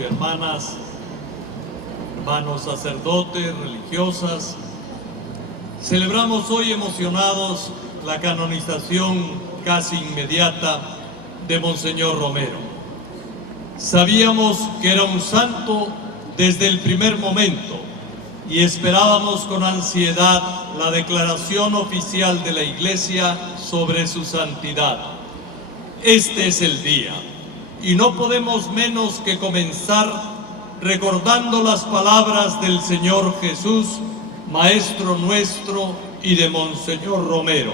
y hermanas, hermanos sacerdotes, religiosas, celebramos hoy emocionados la canonización casi inmediata de Monseñor Romero. Sabíamos que era un santo desde el primer momento y esperábamos con ansiedad la declaración oficial de la Iglesia sobre su santidad. Este es el día, y no podemos menos que comenzar recordando las palabras del Señor Jesús, Maestro nuestro y de Monseñor Romero.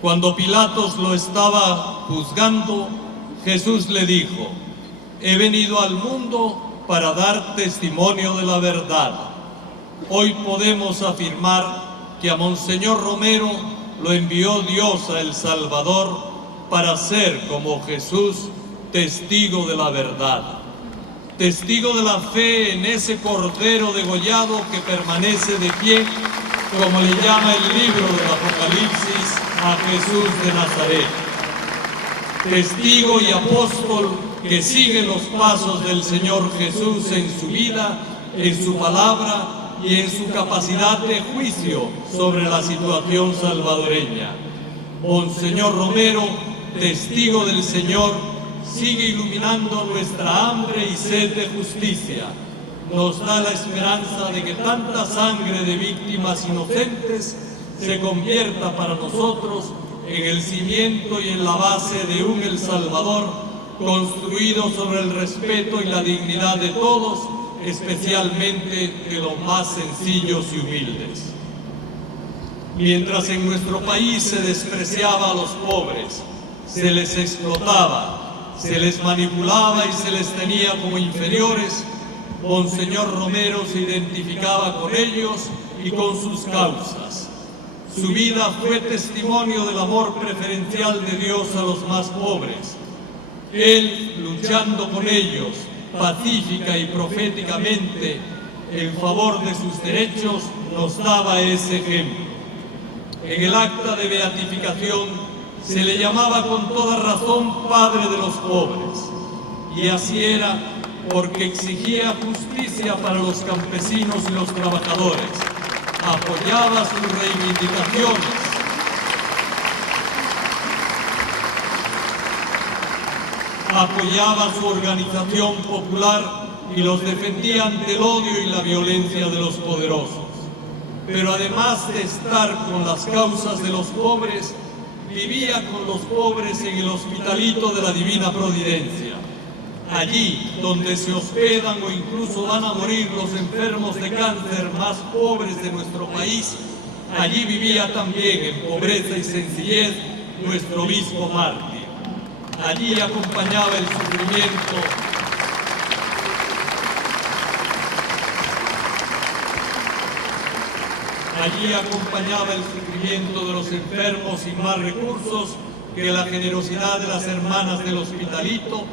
Cuando Pilatos lo estaba juzgando, Jesús le dijo: «He venido al mundo para dar testimonio de la verdad». Hoy podemos afirmar que a Monseñor Romero lo envió Dios a El Salvador para ser, como Jesús, testigo de la verdad, testigo de la fe en ese Cordero degollado que permanece de pie, como le llama el libro del Apocalipsis a Jesús de Nazaret. Testigo y apóstol que sigue los pasos del Señor Jesús en su vida, en su palabra y en su capacidad de juicio sobre la situación salvadoreña. Monseñor Romero, testigo del Señor, sigue iluminando nuestra hambre y sed de justicia. Nos da la esperanza de que tanta sangre de víctimas inocentes se convierta para nosotros en el cimiento y en la base de un El Salvador construido sobre el respeto y la dignidad de todos, especialmente de los más sencillos y humildes. Mientras en nuestro país se despreciaba a los pobres, se les explotaba, se les manipulaba y se les tenía como inferiores, Monseñor Romero se identificaba con ellos y con sus causas. Su vida fue testimonio del amor preferencial de Dios a los más pobres. Él, luchando con ellos, pacífica y proféticamente, en favor de sus derechos, nos daba ese ejemplo. En el acta de beatificación se le llamaba con toda razón Padre de los pobres, y así era porque exigía justicia para los campesinos y los trabajadores, apoyaba sus reivindicaciones, apoyaba su organización popular y los defendía ante el odio y la violencia de los poderosos. Pero además de estar con las causas de los pobres, vivía con los pobres en el Hospitalito de la Divina Providencia. Allí donde se hospedan o incluso van a morir los enfermos de cáncer más pobres de nuestro país, allí vivía también en pobreza y sencillez nuestro obispo mártir. Allí acompañaba el sufrimiento de los enfermos sin más recursos que la generosidad de las hermanas del Hospitalito,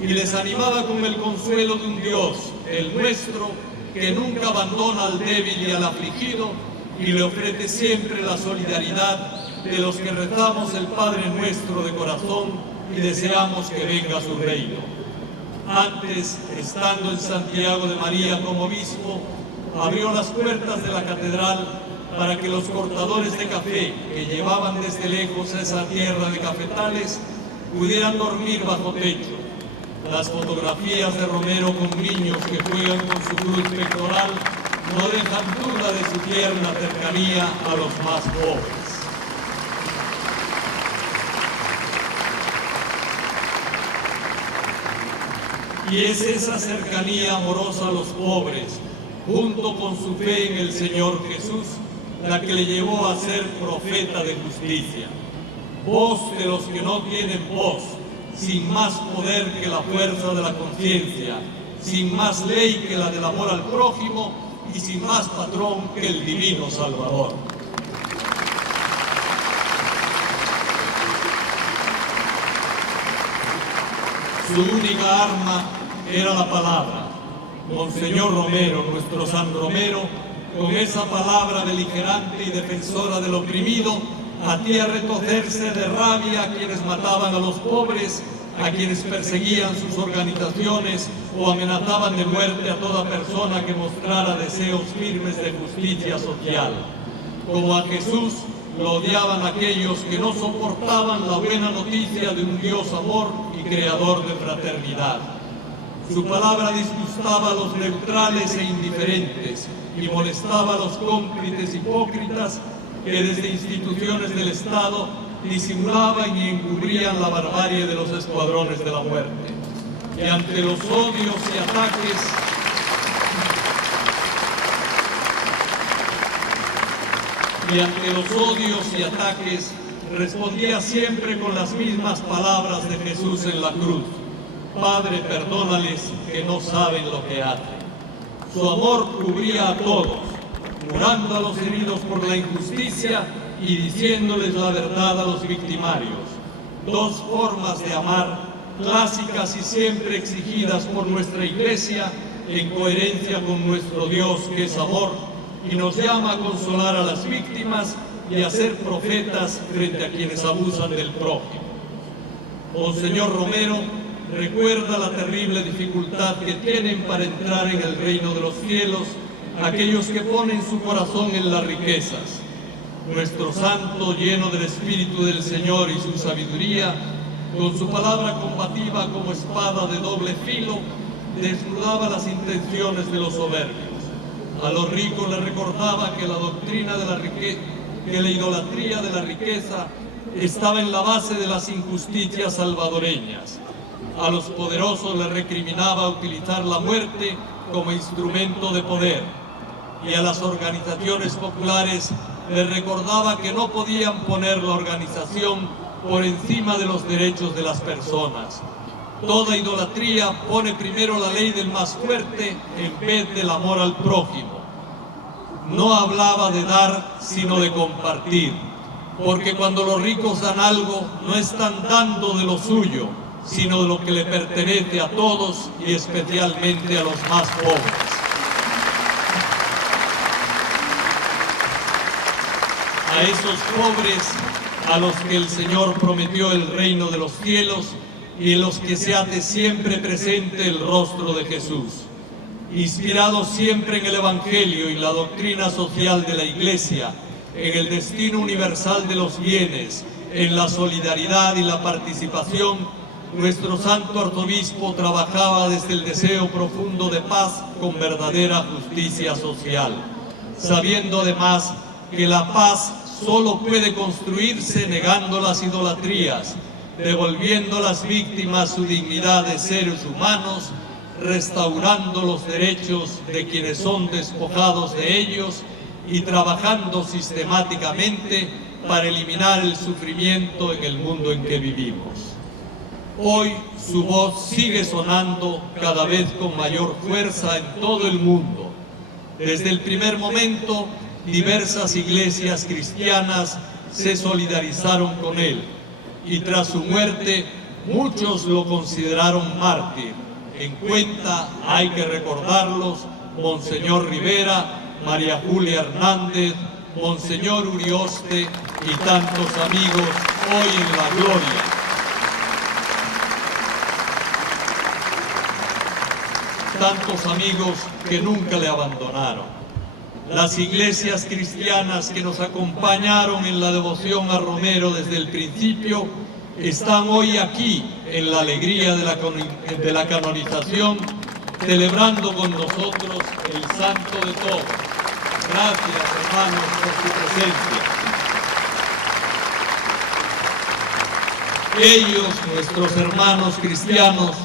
y les animaba con el consuelo de un Dios, el nuestro, que nunca abandona al débil y al afligido y le ofrece siempre la solidaridad de los que rezamos el Padre Nuestro de corazón y deseamos que venga su reino. Antes, estando en Santiago de María como obispo, abrió las puertas de la catedral para que los cortadores de café que llevaban desde lejos a esa tierra de cafetales pudieran dormir bajo techo. Las fotografías de Romero con niños que juegan con su cruz pectoral no dejan duda de su tierna cercanía a los más pobres. Y es esa cercanía amorosa a los pobres, junto con su fe en el Señor Jesús, la que le llevó a ser profeta de justicia. Voz de los que no tienen voz, sin más poder que la fuerza de la conciencia, sin más ley que la del amor al prójimo y sin más patrón que el divino Salvador. Su única arma era la palabra. Monseñor Romero, nuestro San Romero, con esa palabra beligerante y defensora del oprimido, hacía retorcerse de rabia a quienes mataban a los pobres, a quienes perseguían sus organizaciones o amenazaban de muerte a toda persona que mostrara deseos firmes de justicia social. Como a Jesús lo odiaban aquellos que no soportaban la buena noticia de un Dios amor y creador de fraternidad. Su palabra disgustaba a los neutrales e indiferentes y molestaba a los cómplices hipócritas que desde instituciones del Estado disimulaban y encubrían la barbarie de los escuadrones de la muerte. Y ante los odios y ataques, respondía siempre con las mismas palabras de Jesús en la cruz: Padre, perdónales, que no saben lo que hacen. Su amor cubría a todos, curando a los heridos por la injusticia y diciéndoles la verdad a los victimarios. Dos formas de amar, clásicas y siempre exigidas por nuestra Iglesia, en coherencia con nuestro Dios, que es amor, y nos llama a consolar a las víctimas y a ser profetas frente a quienes abusan del prójimo. Monseñor Romero recuerda la terrible dificultad que tienen para entrar en el reino de los cielos aquellos que ponen su corazón en las riquezas. Nuestro santo, lleno del Espíritu del Señor y su sabiduría, con su palabra combativa como espada de doble filo, desnudaba las intenciones de los soberbios. A los ricos les recordaba que la idolatría de la riqueza estaba en la base de las injusticias salvadoreñas. A los poderosos les recriminaba utilizar la muerte como instrumento de poder. Y a las organizaciones populares les recordaba que no podían poner la organización por encima de los derechos de las personas. Toda idolatría pone primero la ley del más fuerte en vez del amor al prójimo. No hablaba de dar, sino de compartir, porque cuando los ricos dan algo, no están dando de lo suyo, sino de lo que le pertenece a todos y especialmente a los más pobres. A esos pobres a los que el Señor prometió el reino de los cielos y en los que se hace siempre presente el rostro de Jesús. Inspirado siempre en el Evangelio y la doctrina social de la Iglesia, en el destino universal de los bienes, en la solidaridad y la participación, nuestro santo arzobispo trabajaba desde el deseo profundo de paz con verdadera justicia social, sabiendo además que la paz solo puede construirse negando las idolatrías, devolviendo a las víctimas su dignidad de seres humanos, restaurando los derechos de quienes son despojados de ellos y trabajando sistemáticamente para eliminar el sufrimiento en el mundo en que vivimos. Hoy su voz sigue sonando cada vez con mayor fuerza en todo el mundo. Desde el primer momento, diversas iglesias cristianas se solidarizaron con él y tras su muerte muchos lo consideraron mártir. En cuenta hay que recordarlos: Monseñor Rivera, María Julia Hernández, Monseñor Urioste y tantos amigos hoy en la gloria. Tantos amigos que nunca le abandonaron. Las iglesias cristianas que nos acompañaron en la devoción a Romero desde el principio están hoy aquí en la alegría de la canonización, celebrando con nosotros el santo de todos. Gracias, hermanos, por su presencia. Ellos, nuestros hermanos cristianos,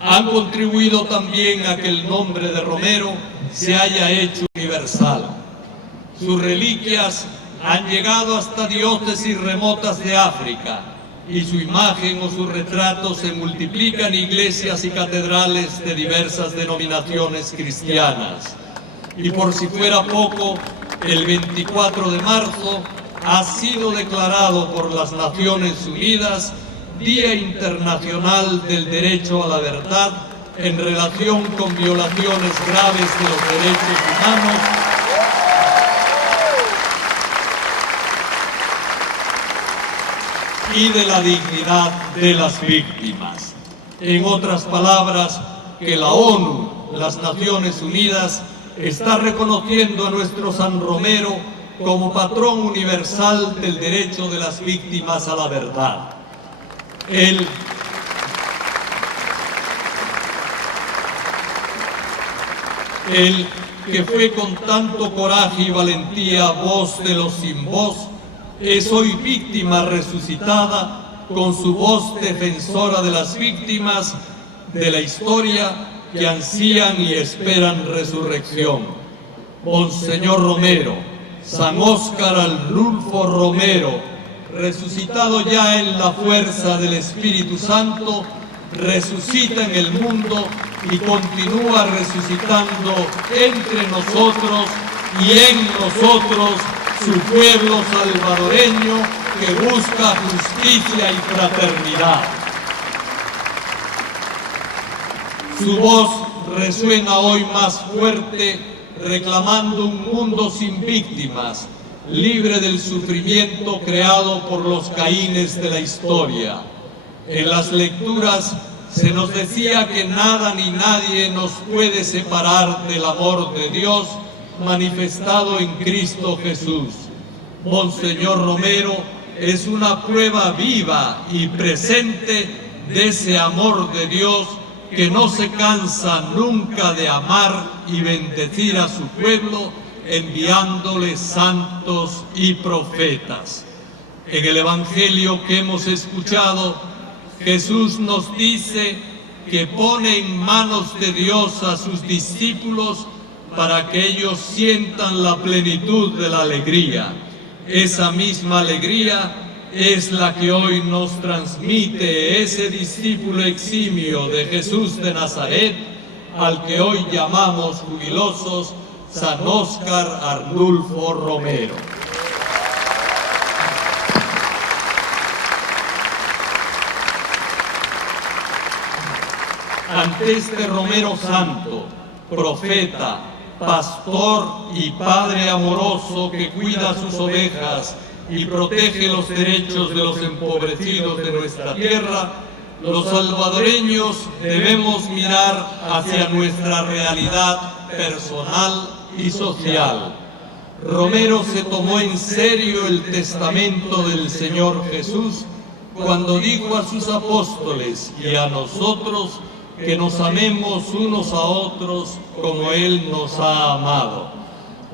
han contribuido también a que el nombre de Romero se haya hecho universal. Sus reliquias han llegado hasta diócesis remotas de África y su imagen o su retrato se multiplican en iglesias y catedrales de diversas denominaciones cristianas. Y por si fuera poco, el 24 de marzo ha sido declarado por las Naciones Unidas Día Internacional del Derecho a la Verdad en relación con violaciones graves de los derechos humanos y de la dignidad de las víctimas. En otras palabras, que la ONU, las Naciones Unidas, está reconociendo a nuestro San Romero como patrón universal del derecho de las víctimas a la verdad. Él que fue con tanto coraje y valentía voz de los sin voz, es hoy víctima resucitada con su voz defensora de las víctimas de la historia que ansían y esperan resurrección. Monseñor Romero, San Óscar Arnulfo Romero, resucitado ya en la fuerza del Espíritu Santo, resucita en el mundo y continúa resucitando entre nosotros y en nosotros su pueblo salvadoreño que busca justicia y fraternidad. Su voz resuena hoy más fuerte reclamando un mundo sin víctimas, libre del sufrimiento creado por los Caínes de la historia. En las lecturas se nos decía que nada ni nadie nos puede separar del amor de Dios manifestado en Cristo Jesús. Monseñor Romero es una prueba viva y presente de ese amor de Dios que no se cansa nunca de amar y bendecir a su pueblo, enviándole santos y profetas. En el Evangelio que hemos escuchado, Jesús nos dice que pone en manos de Dios a sus discípulos para que ellos sientan la plenitud de la alegría. Esa misma alegría es la que hoy nos transmite ese discípulo eximio de Jesús de Nazaret, al que hoy llamamos jubilosos San Óscar Arnulfo Romero. Ante este Romero santo, profeta, pastor y padre amoroso que cuida sus ovejas y protege los derechos de los empobrecidos de nuestra tierra, los salvadoreños debemos mirar hacia nuestra realidad personal y social. Romero se tomó en serio el testamento del Señor Jesús cuando dijo a sus apóstoles y a nosotros que nos amemos unos a otros como Él nos ha amado.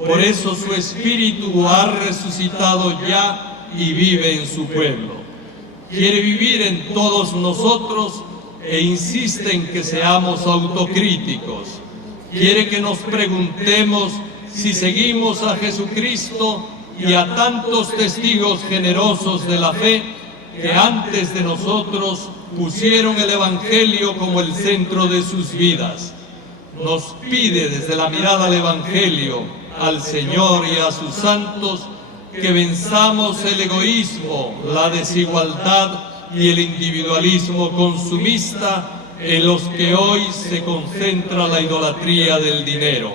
Por eso su Espíritu ha resucitado ya y vive en su pueblo. Quiere vivir en todos nosotros e insiste en que seamos autocríticos. Quiere que nos preguntemos si seguimos a Jesucristo y a tantos testigos generosos de la fe que antes de nosotros pusieron el Evangelio como el centro de sus vidas. Nos pide desde la mirada al Evangelio, al Señor y a sus santos, que venzamos el egoísmo, la desigualdad y el individualismo consumista en los que hoy se concentra la idolatría del dinero.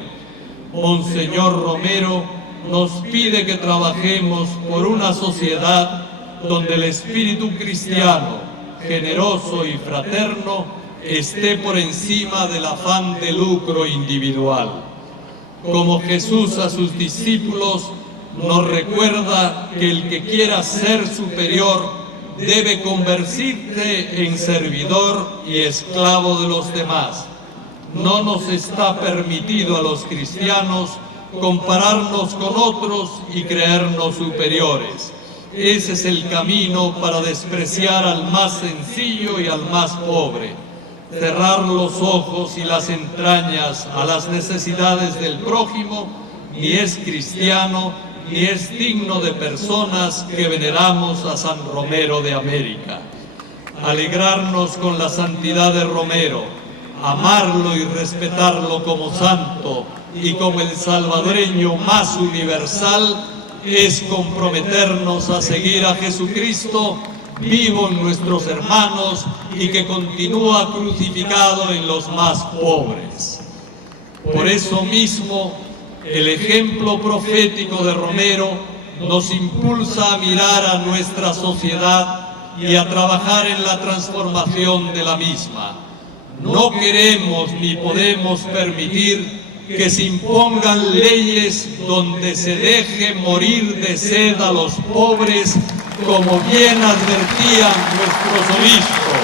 Monseñor Romero nos pide que trabajemos por una sociedad donde el espíritu cristiano, generoso y fraterno, esté por encima del afán de lucro individual. Como Jesús a sus discípulos nos recuerda que el que quiera ser superior debe convertirse en servidor y esclavo de los demás. No nos está permitido a los cristianos compararnos con otros y creernos superiores. Ese es el camino para despreciar al más sencillo y al más pobre. Cerrar los ojos y las entrañas a las necesidades del prójimo ni es cristiano ni es digno de personas que veneramos a San Romero de América. Alegrarnos con la santidad de Romero, amarlo y respetarlo como santo y como el salvadoreño más universal, es comprometernos a seguir a Jesucristo vivo en nuestros hermanos y que continúa crucificado en los más pobres. Por eso mismo, el ejemplo profético de Romero nos impulsa a mirar a nuestra sociedad y a trabajar en la transformación de la misma. No queremos ni podemos permitir que se impongan leyes donde se deje morir de sed a los pobres, como bien advertían nuestros obispos.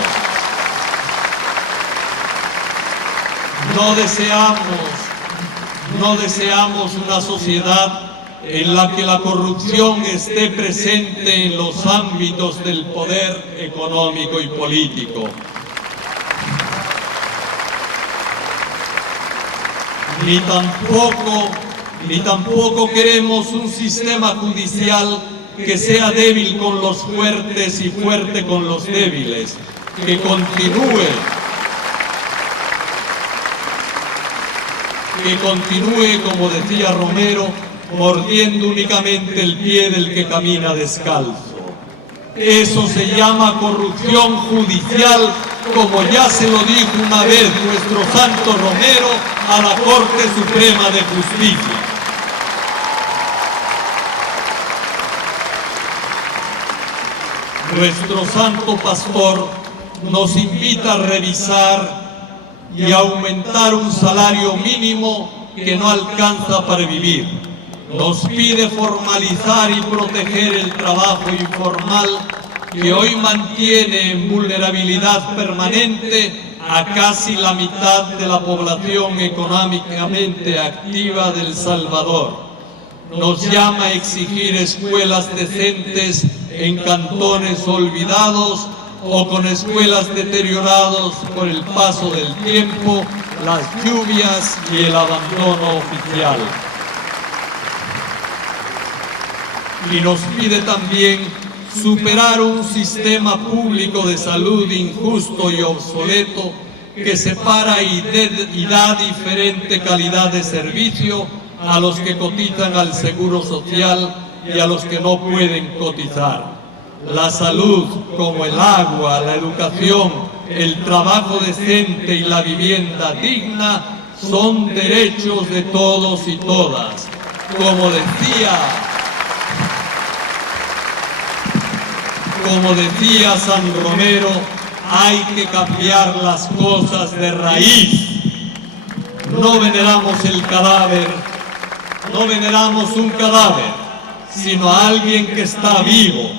No deseamos una sociedad en la que la corrupción esté presente en los ámbitos del poder económico y político. Ni tampoco queremos un sistema judicial que sea débil con los fuertes y fuerte con los débiles, que continúe, como decía Romero, mordiendo únicamente el pie del que camina descalzo. Eso se llama corrupción judicial, como ya se lo dijo una vez nuestro santo Romero a la Corte Suprema de Justicia. Nuestro santo pastor nos invita a revisar y a aumentar un salario mínimo que no alcanza para vivir. Nos pide formalizar y proteger el trabajo informal que hoy mantiene en vulnerabilidad permanente a casi la mitad de la población económicamente activa de El Salvador. Nos llama a exigir escuelas decentes en cantones olvidados o con escuelas deterioradas por el paso del tiempo, las lluvias y el abandono oficial. Y nos pide también superar un sistema público de salud injusto y obsoleto que separa y da diferente calidad de servicio a los que cotizan al Seguro Social y a los que no pueden cotizar. La salud, como el agua, la educación, el trabajo decente y la vivienda digna, son derechos de todos y todas. Como decía San Romero, hay que cambiar las cosas de raíz. No veneramos el cadáver, no veneramos un cadáver, sino a alguien que está vivo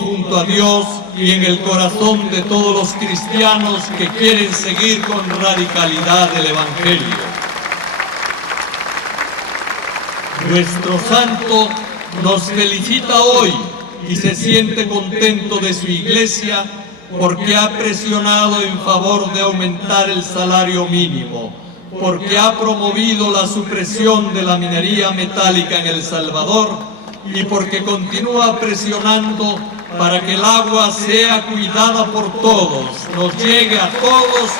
junto a Dios y en el corazón de todos los cristianos que quieren seguir con radicalidad el Evangelio. Nuestro santo nos felicita hoy y se siente contento de su iglesia porque ha presionado en favor de aumentar el salario mínimo, porque ha promovido la supresión de la minería metálica en El Salvador y porque continúa presionando para que el agua sea cuidada por todos, nos llegue a todos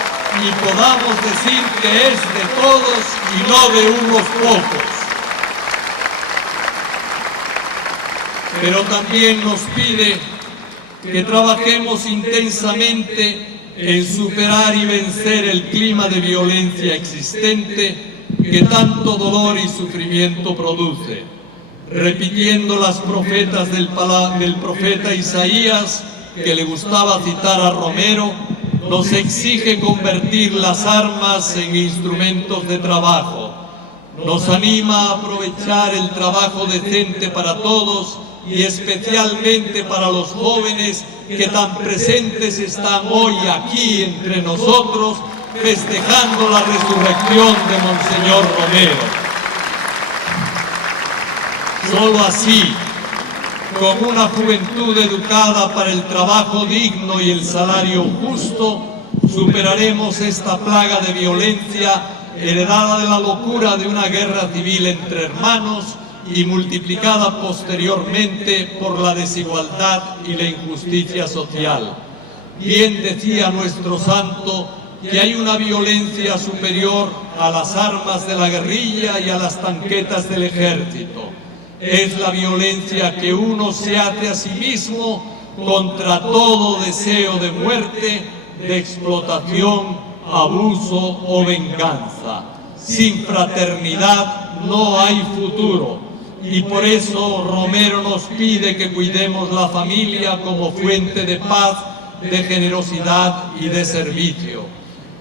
y podamos decir que es de todos y no de unos pocos. Pero también nos pide que trabajemos intensamente en superar y vencer el clima de violencia existente que tanto dolor y sufrimiento produce. Repitiendo las profetas del profeta Isaías, que le gustaba citar a Romero, nos exige convertir las armas en instrumentos de trabajo. Nos anima a aprovechar el trabajo decente para todos y especialmente para los jóvenes que tan presentes están hoy aquí entre nosotros, festejando la resurrección de Monseñor Romero. Solo así, con una juventud educada para el trabajo digno y el salario justo, superaremos esta plaga de violencia heredada de la locura de una guerra civil entre hermanos y multiplicada posteriormente por la desigualdad y la injusticia social. Bien decía nuestro santo que hay una violencia superior a las armas de la guerrilla y a las tanquetas del ejército. Es la violencia que uno se hace a sí mismo contra todo deseo de muerte, de explotación, abuso o venganza. Sin fraternidad no hay futuro. y por eso Romero nos pide que cuidemos la familia como fuente de paz, de generosidad y de servicio.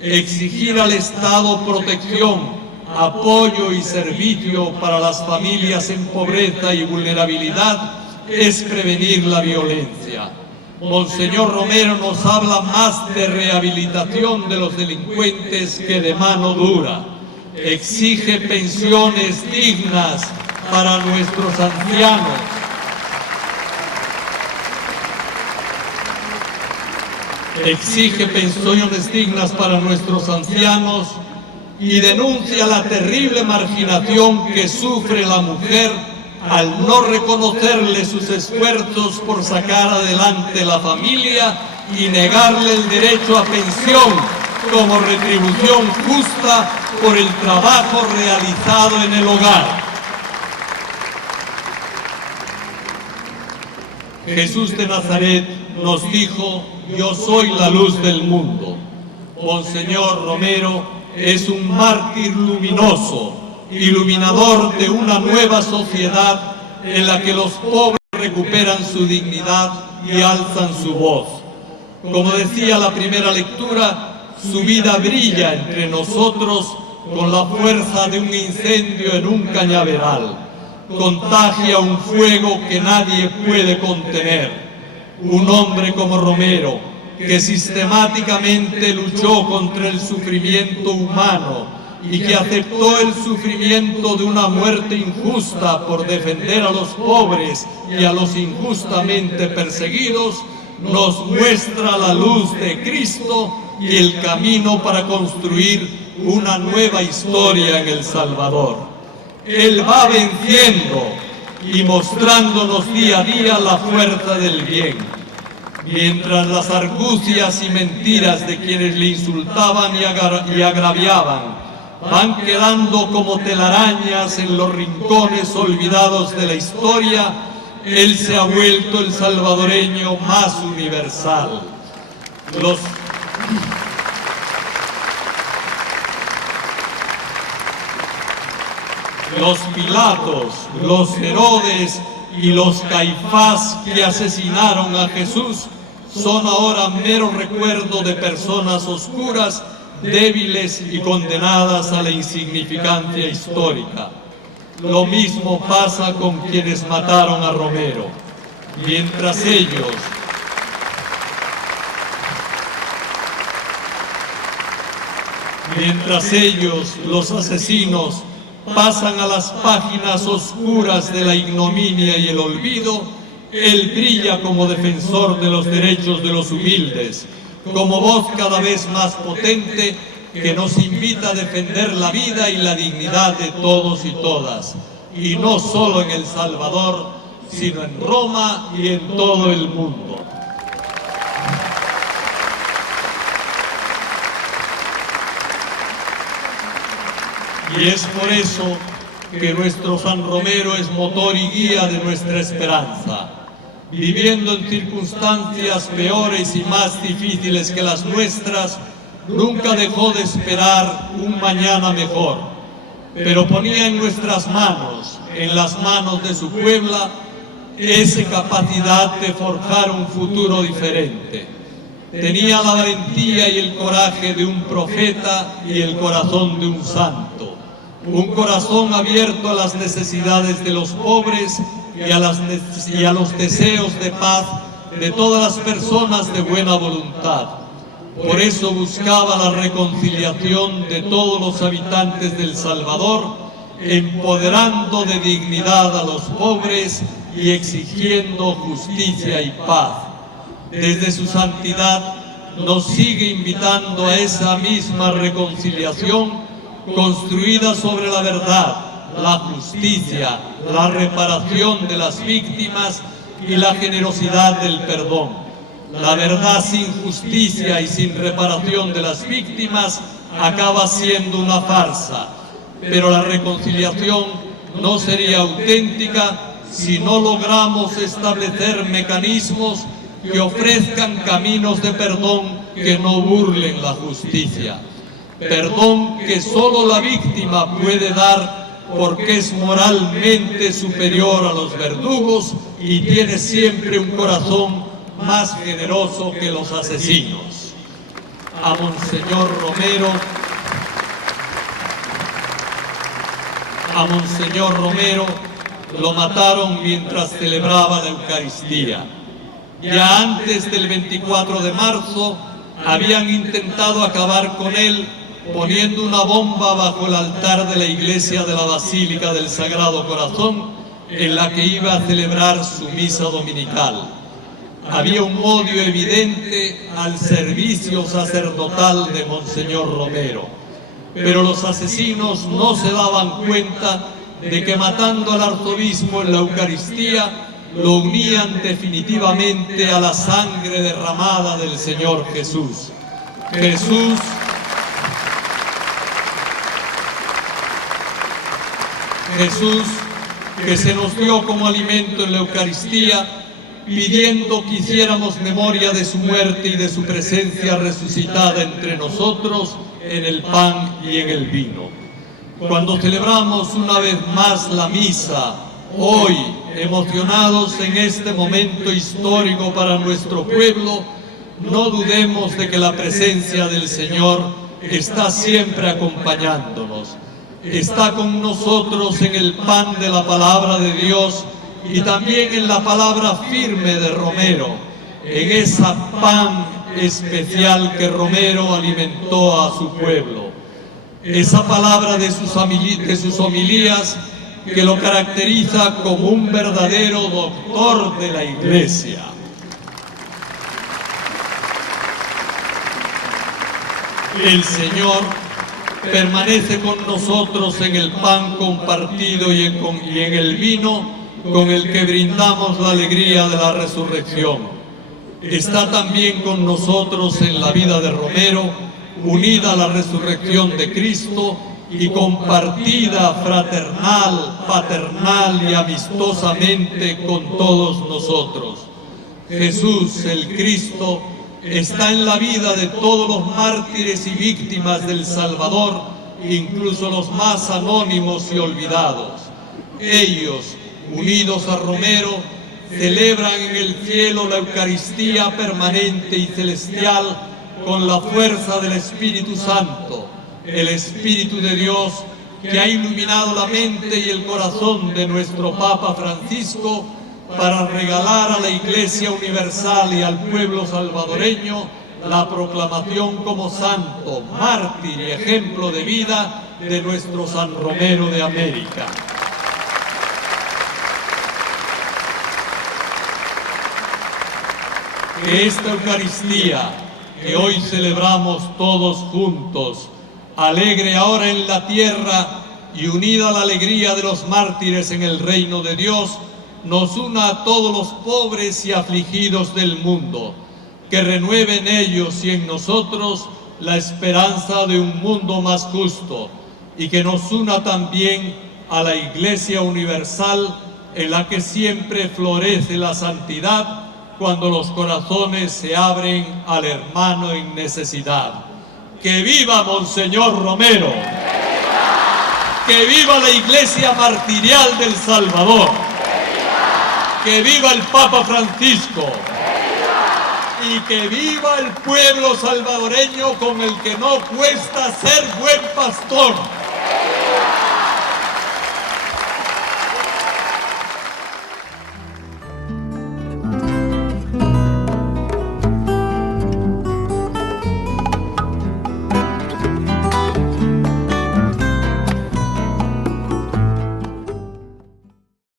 Exigir al Estado protección, apoyo y servicio para las familias en pobreza y vulnerabilidad es prevenir la violencia. Monseñor Romero nos habla más de rehabilitación de los delincuentes que de mano dura. Exige pensiones dignas para nuestros ancianos. Exige pensiones dignas para nuestros ancianos y denuncia la terrible marginación que sufre la mujer al no reconocerle sus esfuerzos por sacar adelante la familia y negarle el derecho a pensión como retribución justa por el trabajo realizado en el hogar. Jesús de Nazaret nos dijo: yo soy la luz del mundo. Monseñor Romero es un mártir luminoso, iluminador de una nueva sociedad en la que los pobres recuperan su dignidad y alzan su voz. Como decía la primera lectura, su vida brilla entre nosotros con la fuerza de un incendio en un cañaveral. Contagia un fuego que nadie puede contener. Un hombre como Romero, que sistemáticamente luchó contra el sufrimiento humano y que aceptó el sufrimiento de una muerte injusta por defender a los pobres y a los injustamente perseguidos, nos muestra la luz de Cristo y el camino para construir una nueva historia en El Salvador. Él va venciendo y mostrándonos día a día la fuerza del bien. Mientras las argucias y mentiras de quienes le insultaban y agraviaban van quedando como telarañas en los rincones olvidados de la historia, él se ha vuelto el salvadoreño más universal. Los Pilatos, los Herodes y los Caifás que asesinaron a Jesús son ahora mero recuerdo de personas oscuras, débiles y condenadas a la insignificancia histórica. Lo mismo pasa con quienes mataron a Romero. Mientras ellos, los asesinos, pasan a las páginas oscuras de la ignominia y el olvido, él brilla como defensor de los derechos de los humildes, como voz cada vez más potente que nos invita a defender la vida y la dignidad de todos y todas, y no solo en El Salvador, sino en Roma y en todo el mundo. Y es por eso que nuestro San Romero es motor y guía de nuestra esperanza. Viviendo en circunstancias peores y más difíciles que las nuestras, nunca dejó de esperar un mañana mejor, pero ponía en nuestras manos, en las manos de su Puebla, esa capacidad de forjar un futuro diferente. Tenía la valentía y el coraje de un profeta y el corazón de un santo. Un corazón abierto a las necesidades de los pobres y a los deseos de paz de todas las personas de buena voluntad. Por eso buscaba la reconciliación de todos los habitantes de El Salvador, empoderando de dignidad a los pobres y exigiendo justicia y paz. Desde su santidad nos sigue invitando a esa misma reconciliación construida sobre la verdad, la justicia, la reparación de las víctimas y la generosidad del perdón. La verdad sin justicia y sin reparación de las víctimas acaba siendo una farsa, pero la reconciliación no sería auténtica si no logramos establecer mecanismos que ofrezcan caminos de perdón que no burlen la justicia. Perdón que solo la víctima puede dar porque es moralmente superior a los verdugos y tiene siempre un corazón más generoso que los asesinos. A Monseñor Romero lo mataron mientras celebraba la Eucaristía. Ya antes del 24 de marzo habían intentado acabar con él poniendo una bomba bajo el altar de la iglesia de la Basílica del Sagrado Corazón, en la que iba a celebrar su misa dominical. Había un odio evidente al servicio sacerdotal de Monseñor Romero, pero los asesinos no se daban cuenta de que matando al arzobispo en la Eucaristía lo unían definitivamente a la sangre derramada del Señor Jesús. Jesús que se nos dio como alimento en la Eucaristía, pidiendo que hiciéramos memoria de su muerte y de su presencia resucitada entre nosotros en el pan y en el vino. Cuando celebramos una vez más la misa, hoy, emocionados en este momento histórico para nuestro pueblo, no dudemos de que la presencia del Señor está siempre acompañándonos. Está con nosotros en el pan de la palabra de Dios y también en la palabra firme de Romero, en esa pan especial que Romero alimentó a su pueblo. Esa palabra de sus homilías que lo caracteriza como un verdadero doctor de la Iglesia. El Señor permanece con nosotros en el pan compartido y en el vino con el que brindamos la alegría de la resurrección. Está también con nosotros en la vida de Romero, unida a la resurrección de Cristo y compartida fraternal, paternal y amistosamente con todos nosotros. Jesús, el Cristo, está en la vida de todos los mártires y víctimas del Salvador, incluso los más anónimos y olvidados. Ellos, unidos a Romero, celebran en el cielo la Eucaristía permanente y celestial con la fuerza del Espíritu Santo, el Espíritu de Dios que ha iluminado la mente y el corazón de nuestro Papa Francisco para regalar a la Iglesia Universal y al pueblo salvadoreño la proclamación como santo, mártir y ejemplo de vida de nuestro San Romero de América. Que esta Eucaristía que hoy celebramos todos juntos, alegre ahora en la tierra y unida a la alegría de los mártires en el reino de Dios, nos una a todos los pobres y afligidos del mundo, que renueve en ellos y en nosotros la esperanza de un mundo más justo, y que nos una también a la Iglesia Universal, en la que siempre florece la santidad cuando los corazones se abren al hermano en necesidad. ¡Que viva Monseñor Romero! ¡Que viva! ¡Que viva la Iglesia Martirial del Salvador! ¡Que viva el Papa Francisco! ¡Y que viva el pueblo salvadoreño con el que no cuesta ser buen pastor!